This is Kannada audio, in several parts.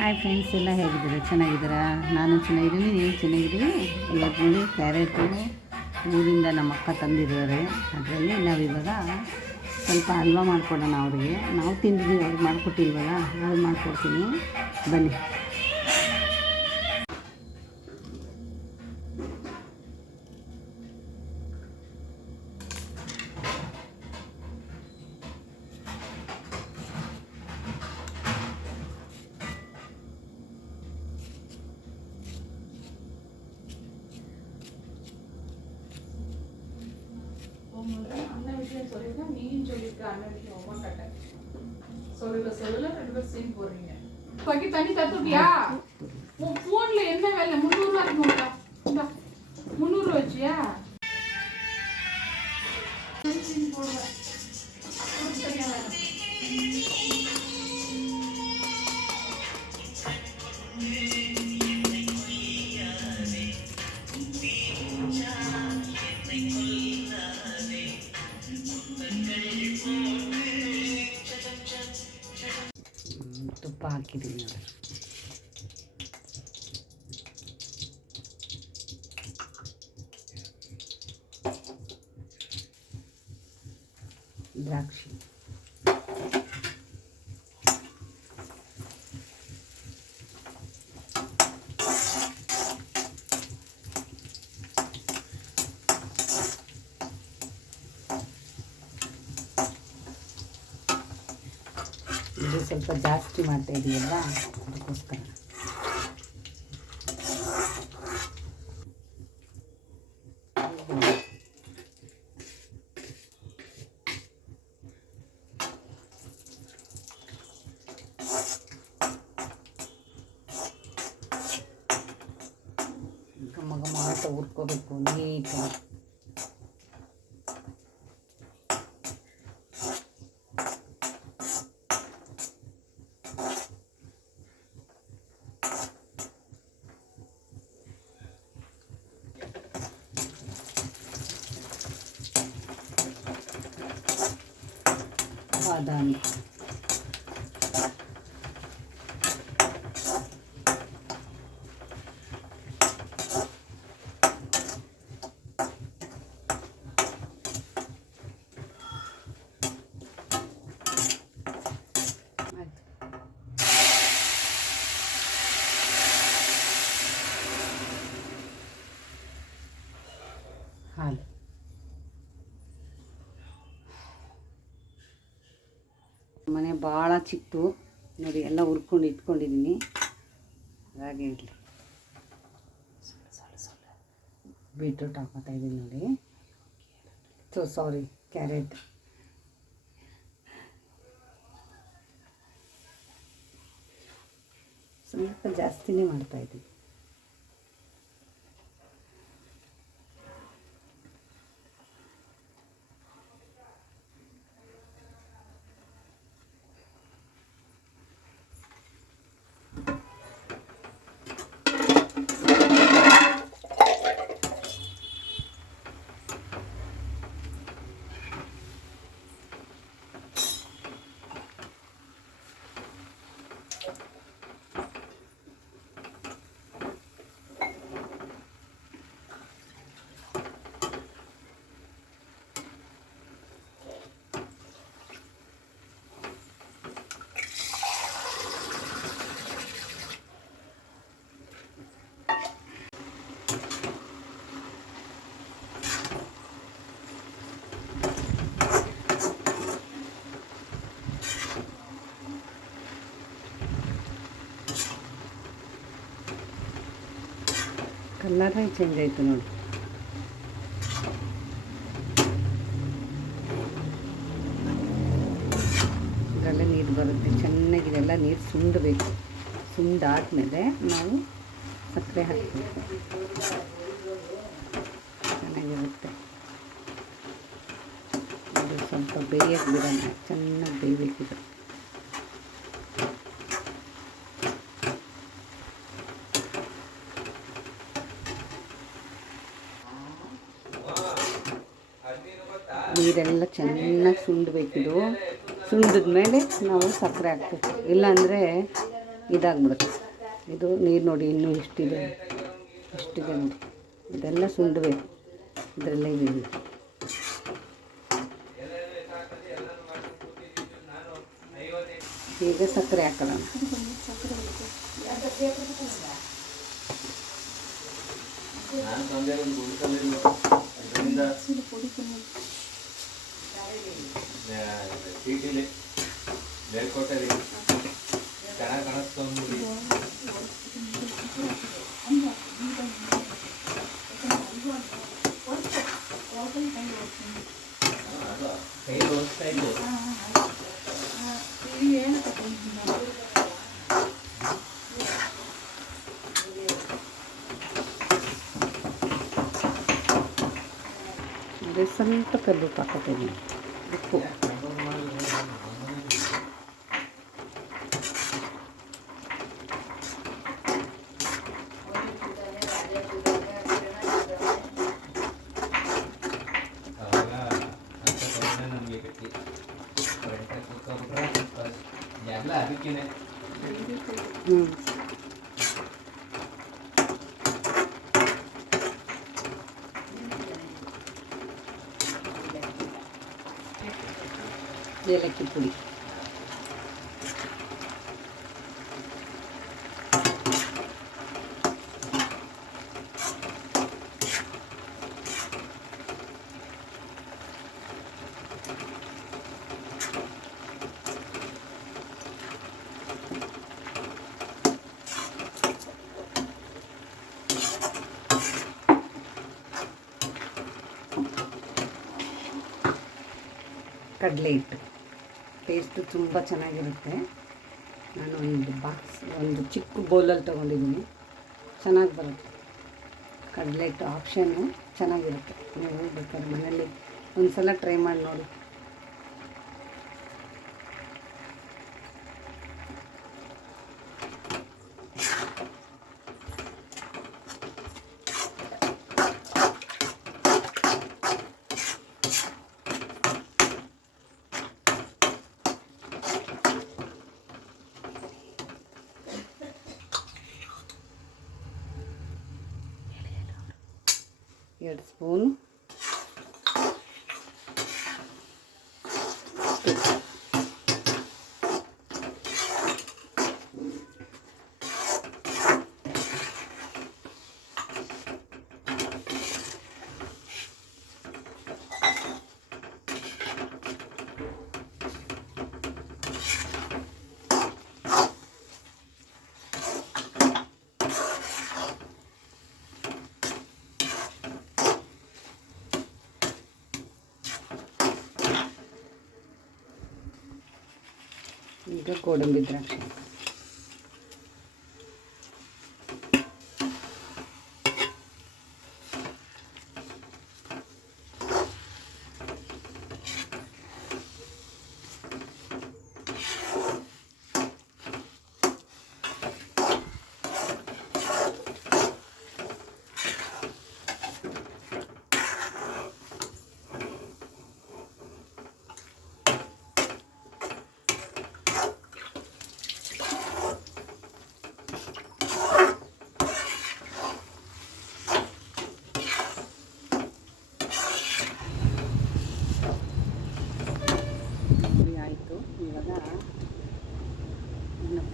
ಹಾಯ್ ಫ್ರೆಂಡ್ಸ್, ಎಲ್ಲ ಹೇಗಿದ್ದೀರಾ? ಚೆನ್ನಾಗಿದ್ದೀರಾ? ನಾನು ಚೆನ್ನಾಗಿದ್ದೀನಿ, ನೀವು ಚೆನ್ನಾಗಿದ್ದೀವಿ. ಇವತ್ತು ನೋಡಿ ಕ್ಯಾರೆಟು ಊರಿಂದ ನಮ್ಮ ಅಕ್ಕ ತಂದಿದ್ದಾರೆ. ಅದರಲ್ಲಿ ನಾವಿವಾಗ ಸ್ವಲ್ಪ ಹಲ್ವಾ ಮಾಡಿಕೊಡೋಣ ಅವ್ರಿಗೆ. ನಾವು ತಿಂದಿದ್ದೀವಿ, ಅವ್ರಿಗೆ ಮಾಡಿಕೊಟ್ಟಿಲ್ವಲ್ಲ, ಅದು ಮಾಡಿಕೊಡ್ತೀನಿ ಬನ್ನಿ. அண்ணன் விஷயம் சொல்லியிருக்கேன், நீயும் சொல்லியிருக்க அண்ணன் விஷயம் ரொம்ப கட்டேன். சொல்லல 2 பேரும் சீன் போடுறீங்க. பக்கி தண்ணி தத்துட்டியா? உன் போன்ல என்ன வேலை? 300 ரூபா இருக்கும்டா. 300 வச்சியா? சீன் போடுவேன். சரியா வேலை. ತುಪ್ಪ ಹಾಕಿದ್ದೀನಿ ನೋಡಿ. ದ್ರಾಕ್ಷಿ, ಇದು ಸ್ವಲ್ಪ ಜಾಸ್ತಿ ಮಾಡ್ತಾ ಇದೀಯಲ್ಲ ಅದಕ್ಕೋಸ್ಕರ. ಘಮ ಘಮ ಅಂತ ಹುರ್ಕೋಬೇಕು ನೀಟಾಗಿ. ಬಾದಾಮಿ, ಹಾಲು. ಮನೆ ಭಾಳ ಚಿಕ್ಕದು ನೋಡಿ, ಎಲ್ಲ ಹುರ್ಕೊಂಡು ಇಟ್ಕೊಂಡಿದ್ದೀನಿ. ಹಾಗೆ ಇರಲಿ. ಬೀಟ್ರೂಟ್ ಹಾಕೋತಾ ಇದ್ದೀನಿ ನೋಡಿ. ಸಾರಿ, ಕ್ಯಾರೆಟ್. ಸ್ವಲ್ಪ ಜಾಸ್ತಿನೇ ಮಾಡ್ತಾಯಿದ್ದೀನಿ. ಕಲರೇ ಚೇಂಜ್ ಆಯಿತು ನೋಡಿ. ಇದರಲ್ಲೇ ನೀರು ಬರುತ್ತೆ ಚೆನ್ನಾಗಿ. ಇದೆಲ್ಲ ನೀರು ಸುಂಡಬೇಕು. ಸುಂಡಾದ್ಮೇಲೆ ನಾವು ಸಕ್ಕರೆ ಹಾಕಬೇಕು. ಚೆನ್ನಾಗಿರುತ್ತೆ. ಅದು ಸ್ವಲ್ಪ ಬೇಯಕ್ಕೆ ಬಿಡೋಣ, ಚೆನ್ನಾಗಿ ಬೇಯಬೇಕಿದೆ. ನೀರೆಲ್ಲ ಚೆನ್ನಾಗಿ ಸುಂಡಬೇಕಿದು. ಸುಂಡಿದ ಮೇಲೆ ನಾವು ಸಕ್ಕರೆ ಹಾಕ್ಬೇಕು. ಇಲ್ಲಾಂದರೆ ಇದಾಗ್ಬಿಡುತ್ತೆ. ಇದು ನೀರು ನೋಡಿ ಇನ್ನೂ ಎಷ್ಟಿದೆ ನೋಡಿ, ಇದೆಲ್ಲ ಸುಂಡಬೇಕು, ಇದರಲ್ಲೇ ಇದೆ. ಈಗ ಸಕ್ಕರೆ ಹಾಕೋಣ. ಅದೇ ಸ್ವಲ್ಪ ಕಲ್ಲುಪ್ಪು ಹಾಕೋತೀನಿ, ಉಪ್ಪು. ಏಲಕ್ಕಿ ಪುಡಿ, ಕಡಲೆ ಹಿಟ್ಟು. ಟೇಸ್ಟು ತುಂಬ ಚೆನ್ನಾಗಿರುತ್ತೆ. ನಾನು ಒಂದು ಚಿಕ್ಕ ಬೌಲಲ್ಲಿ ತೊಗೊಂಡಿದ್ದೀನಿ, ಚೆನ್ನಾಗಿ ಬರುತ್ತೆ. ಕಡಲೆ ಹಿಟ್ಟು ಆಪ್ಷನ್ನು ಚೆನ್ನಾಗಿರುತ್ತೆ. ನೀವು ಬೇಕಾದ್ರೆ ಮನೇಲಿ ಒಂದು ಸಲ ಟ್ರೈ ಮಾಡಿ ನೋಡಿ. ಎರಡು ಸ್ಪೂನು ಈಗ ಗೋಡಂಬಿ ದ್ರಾಕ್ಷಿ.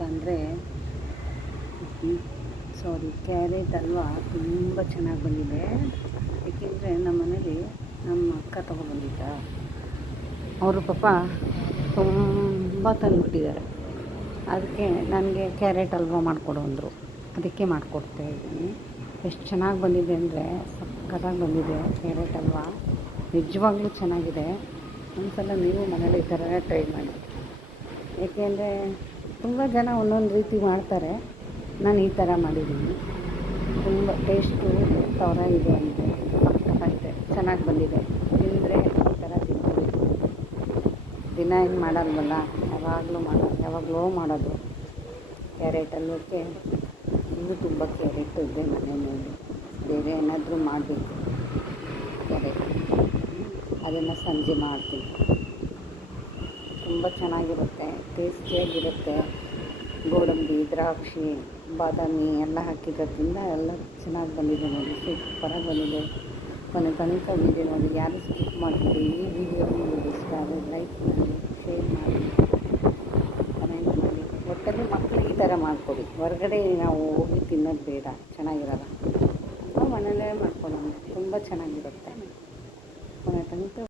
ಅಂದರೆ ಕ್ಯಾರೆಟ್ ಹಲ್ವ ತುಂಬ ಚೆನ್ನಾಗಿ ಬಂದಿದೆ. ಏಕೆಂದರೆ ನಮ್ಮ ಮನೇಲಿ ನಮ್ಮ ಅಕ್ಕ ತೊಗೊಬಂದಿದ್ದ, ಅವರು ಪಾಪ ತುಂಬ ತಂದುಬಿಟ್ಟಿದ್ದಾರೆ. ಅದಕ್ಕೆ ನನಗೆ ಕ್ಯಾರೆಟ್ ಹಲ್ವ ಮಾಡಿಕೊಡು ಅಂದರು, ಅದಕ್ಕೆ ಮಾಡಿಕೊಡ್ತಾ ಇದ್ದೀನಿ. ಎಷ್ಟು ಚೆನ್ನಾಗಿ ಬಂದಿದೆ ಅಂದರೆ ಸಕ್ಕತ್ತಾಗಿ ಬಂದಿದೆ ಕ್ಯಾರೆಟ್ ಹಲ್ವ, ನಿಜವಾಗ್ಲೂ ಚೆನ್ನಾಗಿದೆ. ಒಂದು ಸಲ ನೀವು ಮನೇಲಿ ಈ ಥರನೇ ಟ್ರೈ ಮಾಡಿ. ಏಕೆಂದರೆ ತುಂಬ ಜನ ಒಂದೊಂದು ರೀತಿ ಮಾಡ್ತಾರೆ, ನಾನು ಈ ಥರ ಮಾಡಿದ್ದೀನಿ. ತುಂಬ ಟೇಸ್ಟು ತವರ ಇದೆ ಅಂತೆ, ಸಕ್ಕತ್ತಾಗಿದೆ, ಚೆನ್ನಾಗಿ ಬಂದಿದೆ. ತಿಂದರೆ ಈ ಥರ ತಿನ್ಬೋದು. ದಿನ ಏನು ಮಾಡಲ್ವಲ್ಲ, ಯಾವಾಗಲೂ ಮಾಡೋದು. ಕ್ಯಾರೆಟ್ ಹಲ್ವಕ್ಕೆ ಇನ್ನೂ ತುಂಬ ಕ್ಯಾರೆಟ್ ಇದೆ ಮನೆಯಲ್ಲಿ, ಬೇರೆ ಏನಾದರೂ ಮಾಡಬೇಕು. ಕ್ಯಾರೆಟ್ ಅದನ್ನು ಸಂಜೆ ಮಾಡ್ತೀನಿ. ತುಂಬ ಚೆನ್ನಾಗಿರುತ್ತೆ, ಟೇಸ್ಟಿಯಾಗಿರುತ್ತೆ. ಗೋಡಂಬಿ, ದ್ರಾಕ್ಷಿ, ಬಾದಾಮಿ ಎಲ್ಲ ಹಾಕಿರೋದ್ರಿಂದ ಎಲ್ಲ ಚೆನ್ನಾಗಿ ಬಂದಿದೆ ನೋಡಿ, ಸೂಪರಾಗಿ ಬಂದಿದೆ. ಕೊನೆ ತನಕ ವೀಡಿಯೋ ನೋಡಿ, ಯಾರು ಸ್ಕಿಪ್ ಮಾಡಿಬಿಡಿ. ಈ ವಿಡಿಯೋ ನಿಮಗೆ ಇಷ್ಟ ಆದರೆ ಲೈಕ್ ಮಾಡಿ, ಶೇರ್ ಮಾಡಿ, ಕಮೆಂಟ್ ಮಾಡಿ. ಒಟ್ಟಲ್ಲಿ ಮಕ್ಕಳಿಗೆ ಈ ಥರ ಮಾಡಿಕೊಡಿ. ಹೊರಗಡೆ ನಾವು ಹೋಗಿ ತಿನ್ನೋದು ಬೇಡ, ಚೆನ್ನಾಗಿರಲ್ಲ. ಅಥವಾ ಮನೆಯಲ್ಲೇ ಮಾಡ್ಕೊಳ್ಳೋಣ, ತುಂಬ ಚೆನ್ನಾಗಿರುತ್ತೆ. ಕೊನೆ ತನಕ